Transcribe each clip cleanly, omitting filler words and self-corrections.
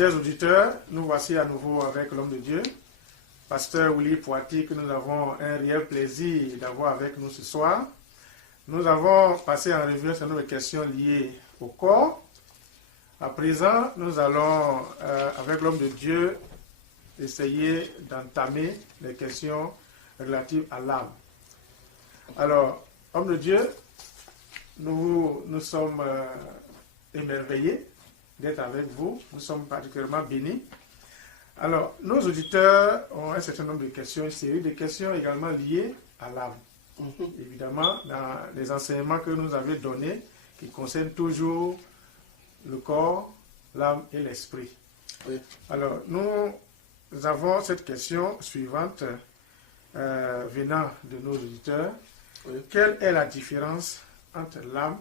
Chers auditeurs, nous voici à nouveau avec l'homme de Dieu, Pasteur Willy Poiti, que nous avons un réel plaisir d'avoir avec nous ce soir. Nous avons passé en revue un certain nombre de questions liées au corps. À présent, nous allons, avec l'homme de Dieu, essayer d'entamer les questions relatives à l'âme. Alors, homme de Dieu, nous sommes émerveillés d'être avec vous. Nous sommes particulièrement bénis. Alors, nos auditeurs ont un certain nombre de questions, une série de questions également liées à l'âme. Évidemment, dans les enseignements que nous avez donnés, qui concernent toujours le corps, l'âme et l'esprit. Oui. Alors, nous avons cette question suivante venant de nos auditeurs. Oui. Quelle est la différence entre l'âme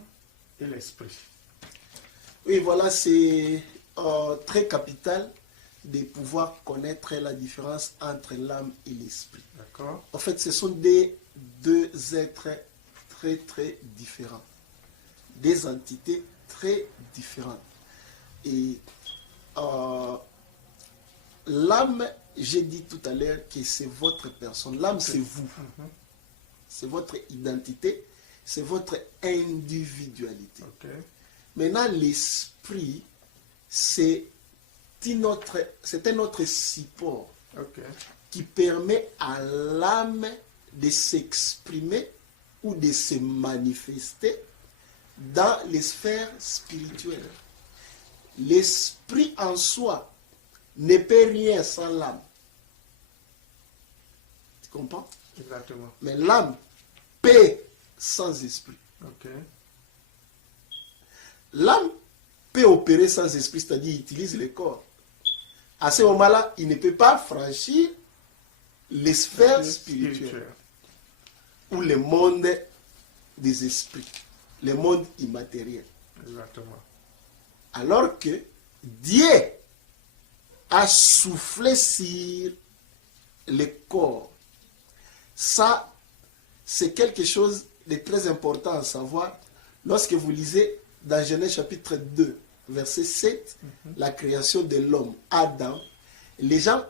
et l'esprit? Oui, voilà, c'est très capital de pouvoir connaître la différence entre l'âme et l'esprit. D'accord. En fait, ce sont deux êtres très, très différents. Des entités très différentes. Et l'âme, j'ai dit tout à l'heure que c'est votre personne. L'âme, c'est vous. C'est votre identité, c'est votre individualité. Okay. Maintenant, l'esprit, c'est un autre support qui permet à l'âme de s'exprimer ou de se manifester dans les sphères spirituelles. L'esprit en soi ne peut rien sans l'âme. Tu comprends? Exactement. Mais l'âme peut sans esprit. Okay. L'âme peut opérer sans esprit, c'est-à-dire il utilise le corps. À ce moment-là, il ne peut pas franchir les sphères spirituelles ou le monde des esprits, le monde immatériel. Exactement. Alors que Dieu a soufflé sur le corps. Ça, c'est quelque chose de très important à savoir. Lorsque vous lisez dans Genèse chapitre 2, verset 7, la création de l'homme, Adam, les gens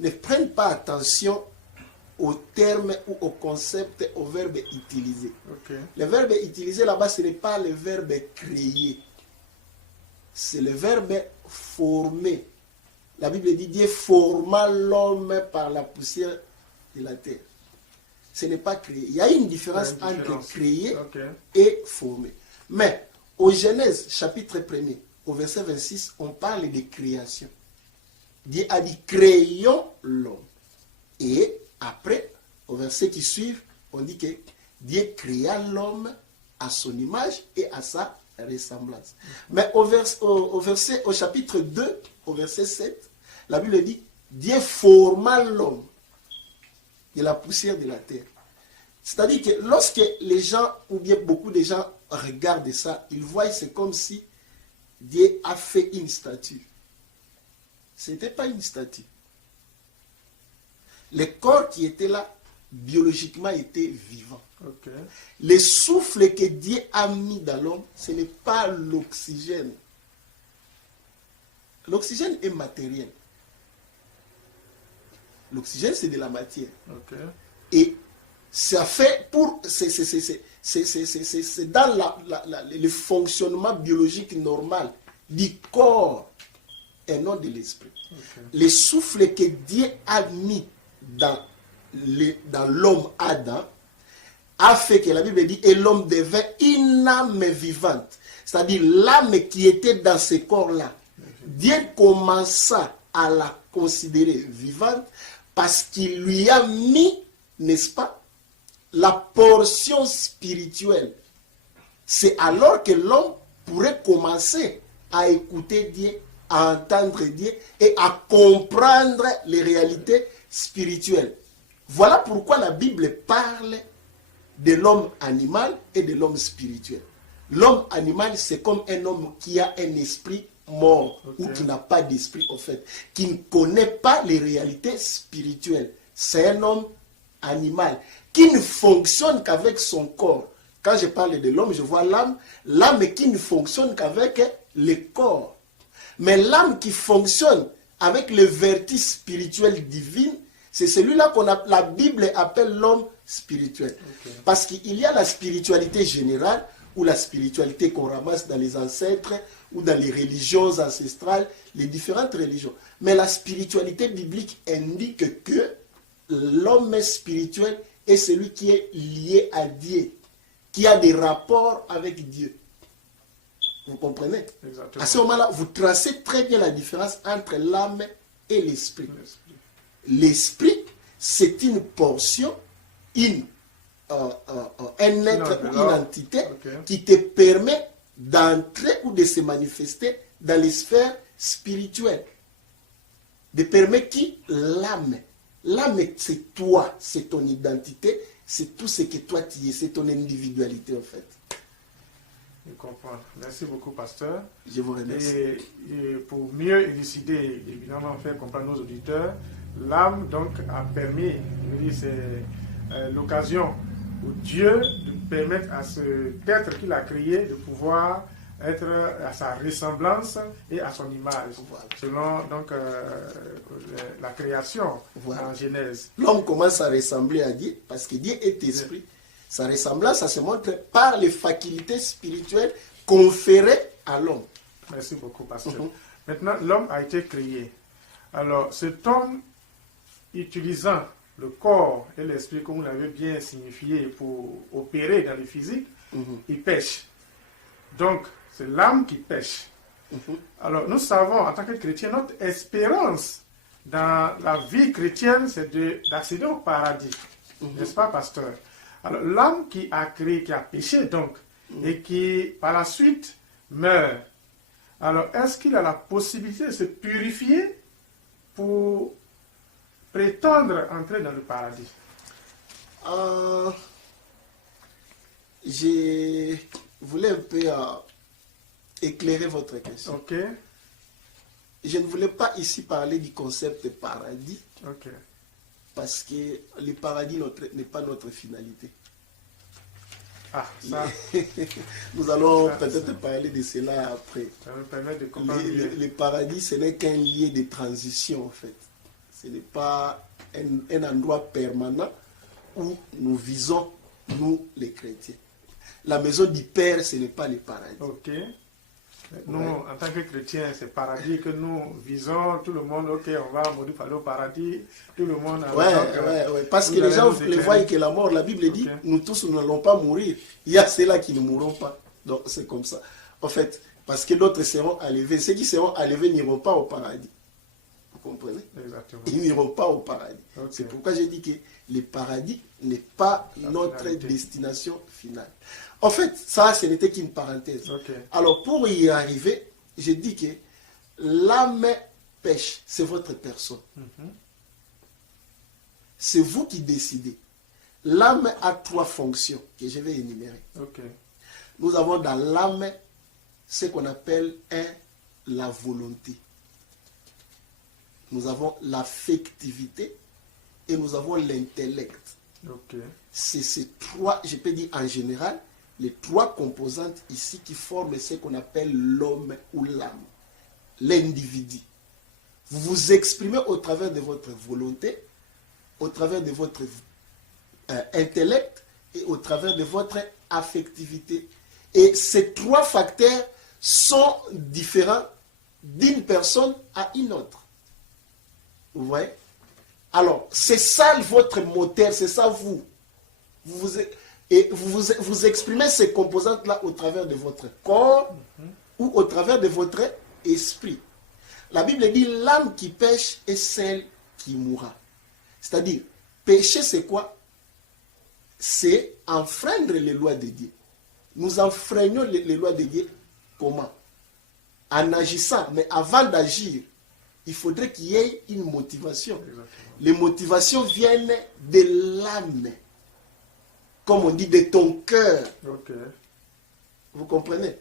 ne prennent pas attention au terme ou au concept, au verbe utilisé. Okay. Le verbe utilisé là-bas, ce n'est pas le verbe créer, c'est le verbe former. La Bible dit Dieu forma l'homme par la poussière de la terre. Ce n'est pas créer. Il y a une différence entre créer et former. Mais au Genèse chapitre 1er, au verset 26, on parle de création. Dieu a dit créons l'homme. Et après, au verset qui suit, on dit que Dieu créa l'homme à son image et à sa ressemblance. Mais au chapitre 2, au verset 7, la Bible dit Dieu forma l'homme de la poussière de la terre. C'est-à-dire que lorsque les gens, ou bien beaucoup de gens regardent ça, ils voient c'est comme si Dieu a fait une statue. Ce n'était pas une statue. Le corps qui était là, biologiquement, était vivant. Okay. Le souffle que Dieu a mis dans l'homme, ce n'est pas l'oxygène. L'oxygène est matériel. L'oxygène, c'est de la matière. Okay. Et ça fait pour... C'est dans le fonctionnement biologique normal du corps et non de l'esprit. Okay. Le souffle que Dieu a mis dans l'homme Adam a fait que la Bible dit et l'homme devint une âme vivante. C'est-à-dire l'âme qui était dans ce corps-là. Dieu commença à la considérer vivante parce qu'il lui a mis, n'est-ce pas, la portion spirituelle. C'est alors que l'homme pourrait commencer à écouter Dieu, à entendre Dieu et à comprendre les réalités spirituelles. Voilà pourquoi la Bible parle de l'homme animal et de l'homme spirituel. L'homme animal, c'est comme un homme qui a un esprit mort ou qui n'a pas d'esprit en fait, qui ne connaît pas les réalités spirituelles. C'est un homme animal qui ne fonctionne qu'avec son corps. Quand je parle de l'homme, je vois l'âme qui ne fonctionne qu'avec le corps. Mais l'âme qui fonctionne avec le vertige spirituel divin, c'est celui-là la Bible appelle l'homme spirituel. Ok. Parce qu'il y a la spiritualité générale, ou la spiritualité qu'on ramasse dans les ancêtres, ou dans les religions ancestrales, les différentes religions. Mais la spiritualité biblique indique que l'homme spirituel est celui qui est lié à Dieu, qui a des rapports avec Dieu. Vous comprenez? Exactement. À ce moment-là, vous tracez très bien la différence entre l'âme et l'esprit. L'esprit. L'esprit, c'est une portion, un être ou une entité Ok. qui te permet d'entrer ou de se manifester dans les sphères spirituelles. De permettre qui? L'âme. L'âme, c'est toi, c'est ton identité, c'est tout ce que toi tu es, c'est ton individualité en fait. Je comprends. Merci beaucoup, pasteur. Je vous remercie. Et pour mieux élucider, évidemment, faire comprendre nos auditeurs, l'âme donc a permis, je veux dire, c'est l'occasion où Dieu de permettre à cet être qu'il a créé de pouvoir être à sa ressemblance et à son image, Voilà. selon donc la création Voilà. en Genèse. L'homme commence à ressembler à Dieu parce que Dieu est esprit. Sa ressemblance, ça se montre par les facultés spirituelles conférées à l'homme. Merci beaucoup, pasteur. Mhm. Maintenant, l'homme a été créé. Alors, cet homme, utilisant le corps et l'esprit, comme vous l'avez bien signifié, pour opérer dans le physique, Mhm. il pêche. Donc, c'est l'âme qui pêche. Mhm. Alors, nous savons, en tant que chrétiens, notre espérance dans la vie chrétienne, c'est d'accéder au paradis. N'est-ce pas, pasteur? Alors, l'homme qui a créé, qui a péché, donc, et qui, par la suite, meurt. Alors, est-ce qu'il a la possibilité de se purifier pour prétendre entrer dans le paradis? Je voulais un peu éclairer votre question. Ok, Je ne voulais pas ici parler du concept de paradis ok, parce que le paradis n'est pas notre finalité. ah, ça, Nous allons Ça, peut-être ça. parler de cela après. ça me permet de comprendre mieux. Le paradis, ce n'est qu'un lieu de transition en fait. Ce n'est pas un endroit permanent où nous visons, nous les chrétiens. La maison du Père, ce n'est pas le paradis. Ok. Nous, Ouais. en tant que chrétiens, c'est paradis que nous visons. Tout le monde, ok, on va mourir pour aller au paradis. Tout le monde. Ouais. Parce que vous les allez gens nous les éclairer. voient que la mort, la Bible dit, Ok. nous tous, nous n'allons pas mourir. Il y a ceux-là qui ne mourront pas. Donc, c'est comme ça. En fait, parce que d'autres seront enlevés. Ceux qui seront enlevés n'iront pas au paradis. Vous comprenez? Exactement. Ils n'iront pas au paradis. Ok. C'est pourquoi j'ai dit que le paradis n'est pas La notre finalité. destination finale. En fait, ça, ce n'était qu'une parenthèse. Ok. Alors, pour y arriver, j'ai dit que l'âme pêche, c'est votre personne. Mhm. C'est vous qui décidez. L'âme a 3 fonctions que je vais énumérer. Ok. Nous avons dans l'âme ce qu'on appelle la volonté. Nous avons l'affectivité et nous avons l'intellect. Ok. C'est ces 3, je peux dire en général, les 3 composantes ici qui forment ce qu'on appelle l'homme ou l'âme, l'individu. Vous vous exprimez au travers de votre volonté, au travers de votre intellect et au travers de votre affectivité. Et ces 3 facteurs sont différents d'une personne à une autre. Vous voyez? Alors, c'est ça votre moteur, c'est ça vous. Vous exprimez ces composantes-là au travers de votre corps ou au travers de votre esprit. La Bible dit l'âme qui pêche est celle qui mourra. C'est-à-dire, pécher c'est quoi? C'est enfreindre les lois de Dieu. Nous enfreignons les lois de Dieu comment? En agissant, mais avant d'agir, il faudrait qu'il y ait une motivation. Exactement. Les motivations viennent de l'âme. Comme on dit, de ton cœur. Ok. Vous comprenez?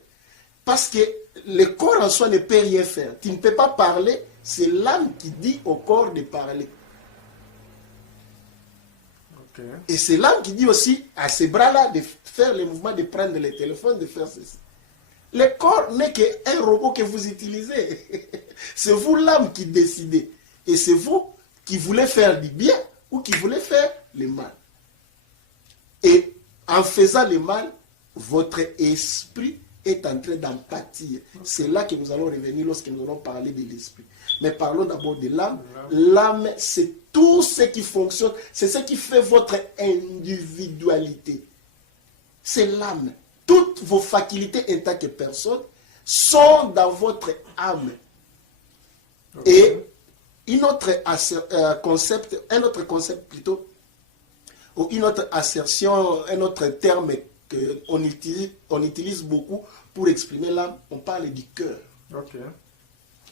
Parce que le corps en soi ne peut rien faire. Tu ne peux pas parler, c'est l'âme qui dit au corps de parler. Ok. Et c'est l'âme qui dit aussi à ces bras-là de faire le mouvement, de prendre le téléphone, de faire ceci. Le corps n'est qu'un robot que vous utilisez. C'est vous l'âme qui décidez. Et c'est vous qui voulez faire du bien ou qui voulez faire le mal. Et en faisant le mal, votre esprit est en train d'en pâtir. C'est là que nous allons revenir lorsque nous allons parler de l'esprit. Mais parlons d'abord de l'âme. L'âme, c'est tout ce qui fonctionne, c'est ce qui fait votre individualité. C'est l'âme. Toutes vos facultés en tant que personne sont dans votre âme. Et un autre concept plutôt, ou une autre assertion, un autre terme qu'on utilise beaucoup pour exprimer l'âme, on parle du cœur.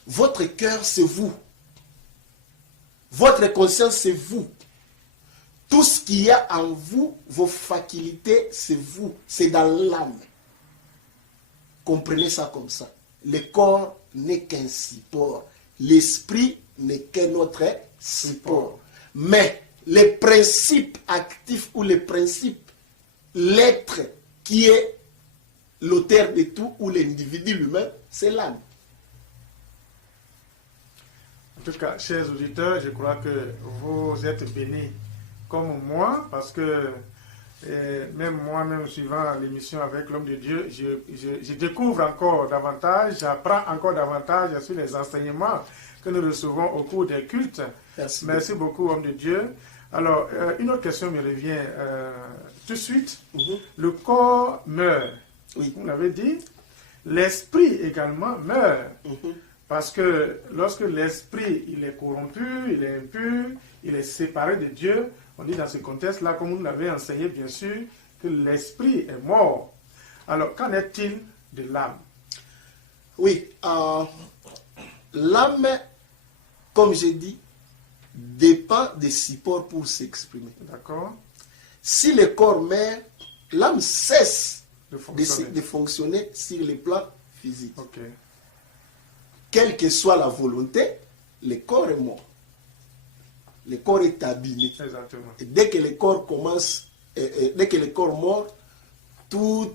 Votre cœur, c'est vous. Votre conscience, c'est vous. Tout ce qu'il y a en vous, vos facultés, c'est vous. C'est dans l'âme. Comprenez ça comme ça. Le corps n'est qu'un support. L'esprit n'est qu'un autre support. Mais les principes actifs ou les principes, l'être qui est l'auteur de tout ou l'individu lui-même, c'est l'âme. En tout cas, chers auditeurs, je crois que vous êtes bénis comme moi, parce que même moi-même, suivant l'émission avec l'homme de Dieu, je découvre encore davantage, j'apprends encore davantage sur les enseignements que nous recevons au cours des cultes. Merci beaucoup, homme de Dieu. Alors, une autre question me revient tout de suite. Le corps meurt. Oui. Vous l'avez dit. L'esprit également meurt. Parce que lorsque l'esprit il est corrompu, il est impur, il est séparé de Dieu, on dit dans ce contexte-là, comme vous l'avez enseigné bien sûr, que l'esprit est mort. Alors, qu'en est-il de l'âme? Oui, l'âme, comme j'ai dit, dépend des supports pour s'exprimer. D'accord. Si le corps meurt, l'âme cesse de fonctionner sur le plan physique. Okay. Quelle que soit la volonté, le corps est mort. Le corps est abîmé. Exactement. Et dès que le corps commence, dès que le corps mort, il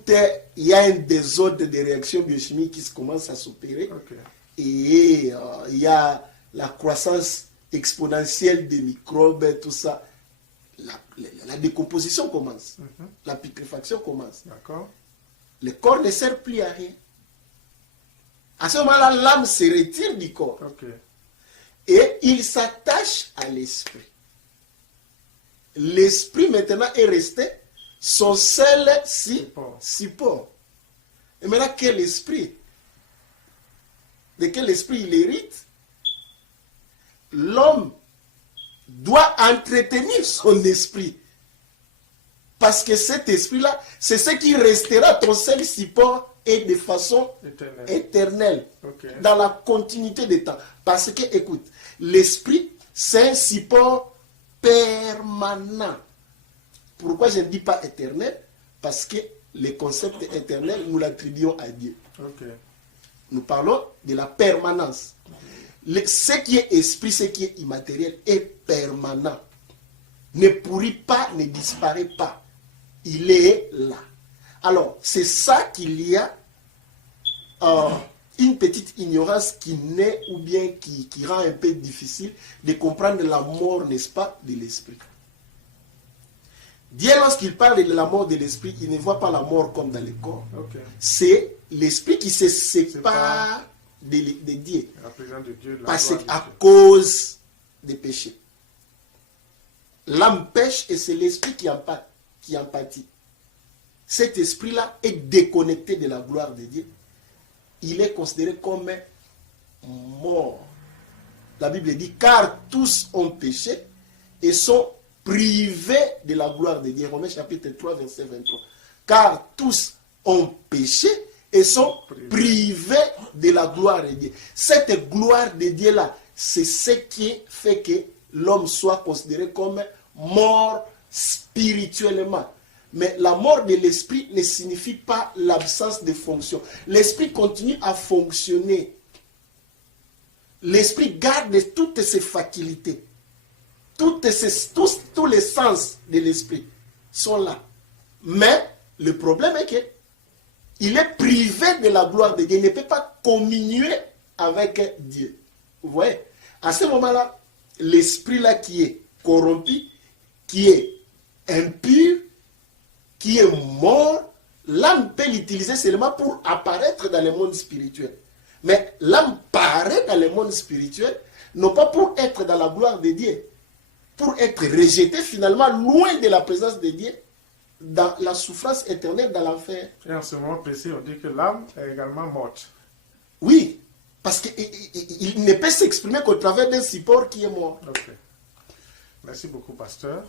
y a un désordre de réactions biochimiques qui commence à s'opérer. Okay. Et il y a la croissance exponentielle des microbes, tout ça. La décomposition commence. La putréfaction commence. D'accord. Le corps ne sert plus à rien. À ce moment-là, l'âme se retire du corps. Okay. Et il s'attache à l'esprit. L'esprit maintenant est resté son seul support. Et maintenant, quel esprit? De quel esprit il hérite? L'homme doit entretenir son esprit. Parce que cet esprit-là, c'est ce qui restera ton seul support et de façon éternelle. Okay. Dans la continuité des temps. Parce que, écoute, l'esprit, c'est un support permanent. Pourquoi je ne dis pas éternel? Parce que le concept éternel, nous l'attribuons à Dieu. Okay. Nous parlons de la permanence. Ce qui est esprit, ce qui est immatériel, est permanent. Ne pourrit pas, ne disparaît pas. Il est là. Alors, c'est ça qu'il y a une petite ignorance qui naît ou bien qui rend un peu difficile de comprendre la mort, n'est-ce pas, de l'esprit. Dieu, lorsqu'il parle de la mort de l'esprit, il ne voit pas la mort comme dans le corps. Okay. C'est l'esprit qui se sépare de Dieu. La présence de Dieu, parce qu'à cause des péchés. L'âme pêche et c'est l'esprit qui en pâtit. Cet esprit-là est déconnecté de la gloire de Dieu. Il est considéré comme mort. La Bible dit, car tous ont péché et sont privés de la gloire de Dieu. Romains chapitre 3, verset 23. Car tous ont péché et sont privés de la gloire de Dieu. Cette gloire de Dieu-là, c'est ce qui fait que l'homme soit considéré comme mort spirituellement. Mais la mort de l'esprit ne signifie pas l'absence de fonction. L'esprit continue à fonctionner. L'esprit garde toutes ses facultés. Tous les sens de l'esprit sont là. Mais le problème est que il est privé de la gloire de Dieu. Il ne peut pas communier avec Dieu. Vous voyez? À ce moment-là, l'esprit-là qui est corrompu, qui est impur, qui est mort, l'âme peut l'utiliser seulement pour apparaître dans le monde spirituel. Mais l'âme paraît dans le monde spirituel, non pas pour être dans la gloire de Dieu, pour être rejeté finalement loin de la présence de Dieu, dans la souffrance éternelle dans l'enfer. Et en ce moment précis, on dit que l'âme est également morte. Oui, parce qu'il ne peut s'exprimer qu'au travers d'un support qui est mort. Ok. Merci beaucoup, pasteur.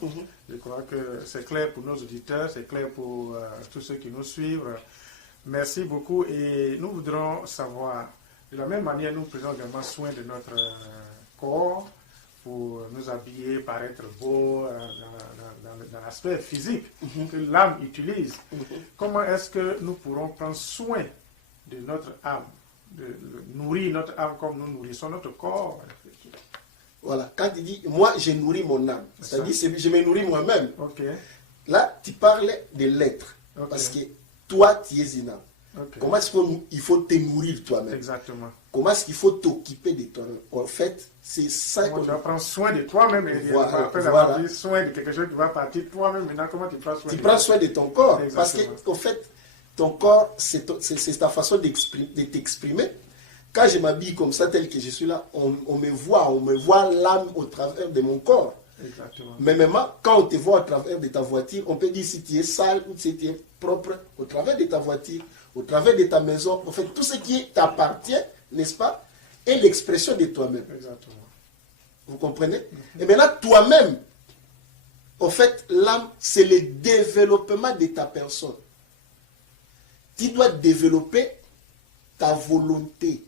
Je crois que c'est clair pour nos auditeurs, c'est clair pour tous ceux qui nous suivent. Merci beaucoup et nous voudrons savoir, de la même manière, nous prenons également soin de notre corps pour nous habiller, paraître beau dans l'aspect physique que l'âme utilise. Comment est-ce que nous pourrons prendre soin de notre âme, de nourrir notre âme comme nous nourrissons notre corps? Voilà, quand il dit, moi je nourris mon âme, c'est-à-dire je me nourris moi-même. Ok. Là, tu parles de l'être, parce que toi, tu es une âme. Okay. Comment est-ce qu'il faut te nourrir toi-même? Exactement. Comment est-ce qu'il faut t'occuper de toi-même? En fait, c'est ça que tu vas prendre soin de toi-même. Après avoir pris soin de quelque chose qui va partir toi-même, maintenant comment tu prends soin de toi? Tu prends soin de ton corps. Exactement. Parce qu'en fait, ton corps, c'est ta façon de t'exprimer. Quand je m'habille comme ça, tel que je suis là, on me voit l'âme au travers de mon corps. Exactement. Mais même quand on te voit au travers de ta voiture, on peut dire si tu es sale ou si tu es propre au travers de ta voiture, au travers de ta maison. En fait, tout ce qui t'appartient, n'est-ce pas, est l'expression de toi-même. Exactement. Vous comprenez? Et maintenant, toi-même, en fait, l'âme, c'est le développement de ta personne. Tu dois développer ta volonté.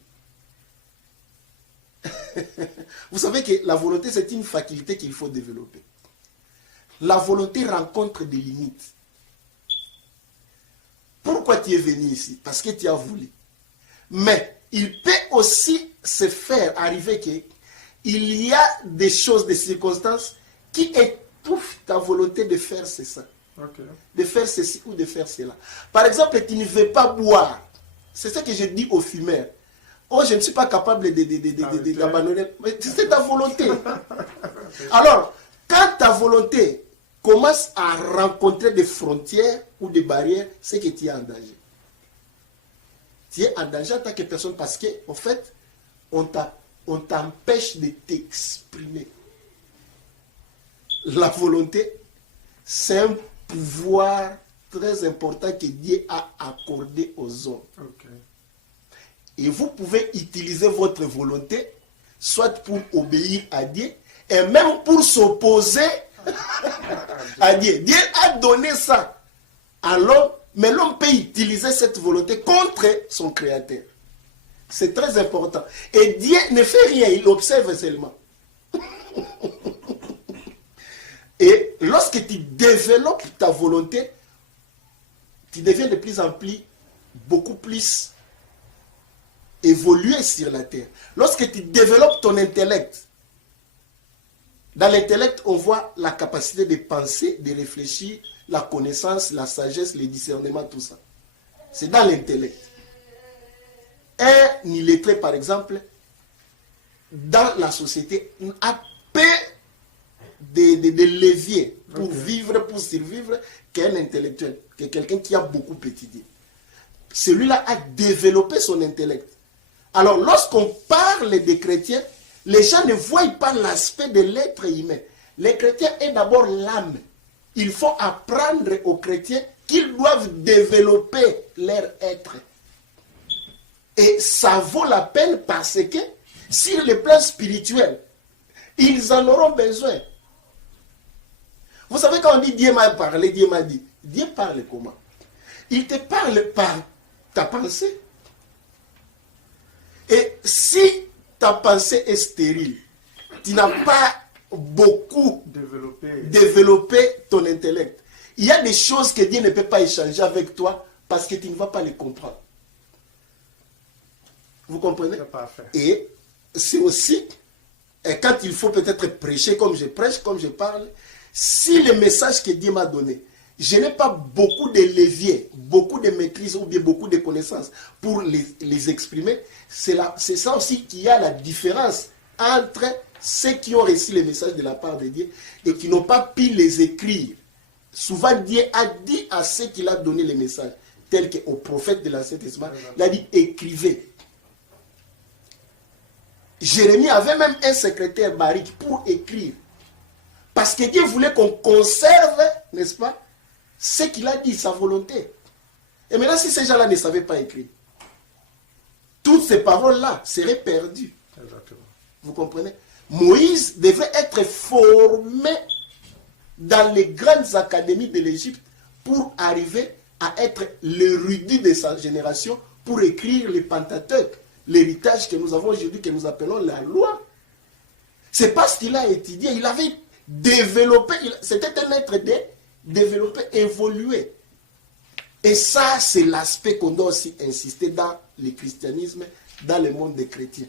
Vous savez que la volonté, c'est une faculté qu'il faut développer. La volonté rencontre des limites. Pourquoi tu es venu ici? Parce que tu as voulu. Mais il peut aussi se faire arriver qu'il y a des choses, des circonstances qui étouffent ta volonté de faire ça. Okay. De faire ceci ou de faire cela. Par exemple, tu ne veux pas boire. C'est ce que je dis aux fumeurs. Oh, je ne suis pas capable d'abandonner. Mais c'est ta volonté. Alors, quand ta volonté commence à rencontrer des frontières ou des barrières, c'est que tu es en danger. Tu es en danger en tant que personne parce qu'en fait, on t'empêche de t'exprimer. La volonté, c'est un pouvoir très important que Dieu a accordé aux hommes. Okay. Et vous pouvez utiliser votre volonté, soit pour obéir à Dieu, et même pour s'opposer à Dieu. Dieu a donné ça à l'homme, mais l'homme peut utiliser cette volonté contre son Créateur. C'est très important. Et Dieu ne fait rien, il observe seulement. Et lorsque tu développes ta volonté, tu deviens de plus en plus, beaucoup plus évolué sur la terre. Lorsque tu développes ton intellect, dans l'intellect, on voit la capacité de penser, de réfléchir, la connaissance, la sagesse, le discernement, tout ça. C'est dans l'intellect. Un illettré, par exemple, dans la société, a peu de leviers pour vivre, pour survivre, qu'un intellectuel, que quelqu'un qui a beaucoup étudié. Celui-là a développé son intellect. Alors, lorsqu'on parle des chrétiens, les gens ne voient pas l'aspect de l'être humain. Les chrétiens est d'abord l'âme. Il faut apprendre aux chrétiens qu'ils doivent développer leur être. Et ça vaut la peine parce que, sur le plan spirituel, ils en auront besoin. Vous savez, quand on dit Dieu m'a parlé, Dieu m'a dit, Dieu parle comment? Il te parle par ta pensée. Et si ta pensée est stérile, tu n'as pas beaucoup développé ton intellect. Il y a des choses que Dieu ne peut pas échanger avec toi parce que tu ne vas pas les comprendre. Vous comprenez? Et c'est aussi, quand il faut peut-être prêcher comme je prêche, comme je parle, si le message que Dieu m'a donné, je n'ai pas beaucoup de leviers, beaucoup de maîtrise ou bien beaucoup de connaissances pour les exprimer, c'est ça aussi qu'il y a la différence entre ceux qui ont reçu les messages de la part de Dieu et qui n'ont pas pu les écrire. Souvent, Dieu a dit à ceux qu'il a donné les messages, tels qu'aux prophètes de l'Ancien Testament, il a dit écrivez. Jérémie avait même un secrétaire Baruch pour écrire. Parce que Dieu voulait qu'on conserve, n'est-ce pas, ce qu'il a dit, sa volonté. Et maintenant, si ces gens-là ne savaient pas écrire, toutes ces paroles-là seraient perdues. Exactement. Vous comprenez? Moïse devait être formé dans les grandes académies de l'Égypte pour arriver à être l'érudit de sa génération pour écrire les Pentateuque, l'héritage que nous avons aujourd'hui, que nous appelons la loi. C'est parce qu'il a étudié, il avait développé, c'était un être développé, évolué. Et ça, c'est l'aspect qu'on doit aussi insister dans le christianisme, dans le monde des chrétiens.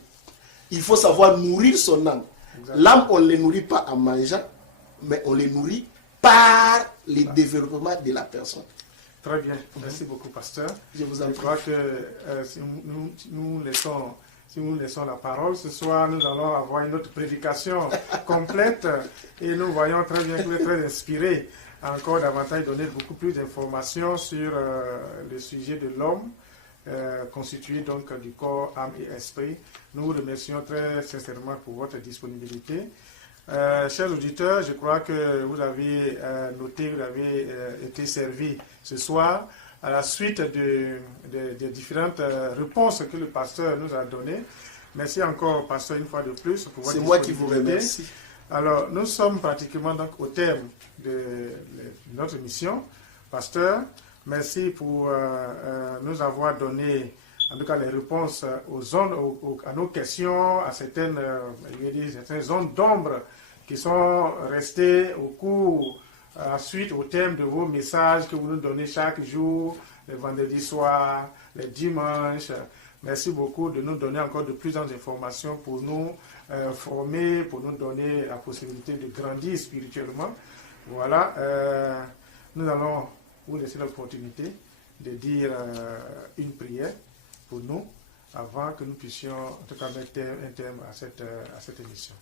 Il faut savoir nourrir son âme. L'âme, on ne le nourrit pas en mangeant, mais on le nourrit par le développement de la personne. Très bien. Merci beaucoup, pasteur. Je vous en prie. Je crois que si nous laissons la parole, ce soir, nous allons avoir une autre prédication complète et nous voyons très bien que vous êtes très inspiré encore davantage donner beaucoup plus d'informations sur le sujet de l'homme, constitué donc du corps, âme et esprit. Nous vous remercions très sincèrement pour votre disponibilité. Chers auditeurs, je crois que vous avez noté, vous avez été servis ce soir à la suite des différentes réponses que le pasteur nous a données. Merci encore, pasteur, une fois de plus pour votre disponibilité. C'est moi qui vous remercie. Alors, nous sommes pratiquement donc au terme de notre mission. Pasteur, merci pour nous avoir donné, en tout cas, les réponses à nos questions, à certaines zones d'ombre qui sont restées au cours, suite au thème de vos messages que vous nous donnez chaque jour, les vendredis soirs, les dimanches. Merci beaucoup de nous donner encore de plus d'informations pour nous former, pour nous donner la possibilité de grandir spirituellement. Voilà, nous allons vous laisser l'opportunité de dire une prière pour nous avant que nous puissions en tout cas mettre un terme à cette émission.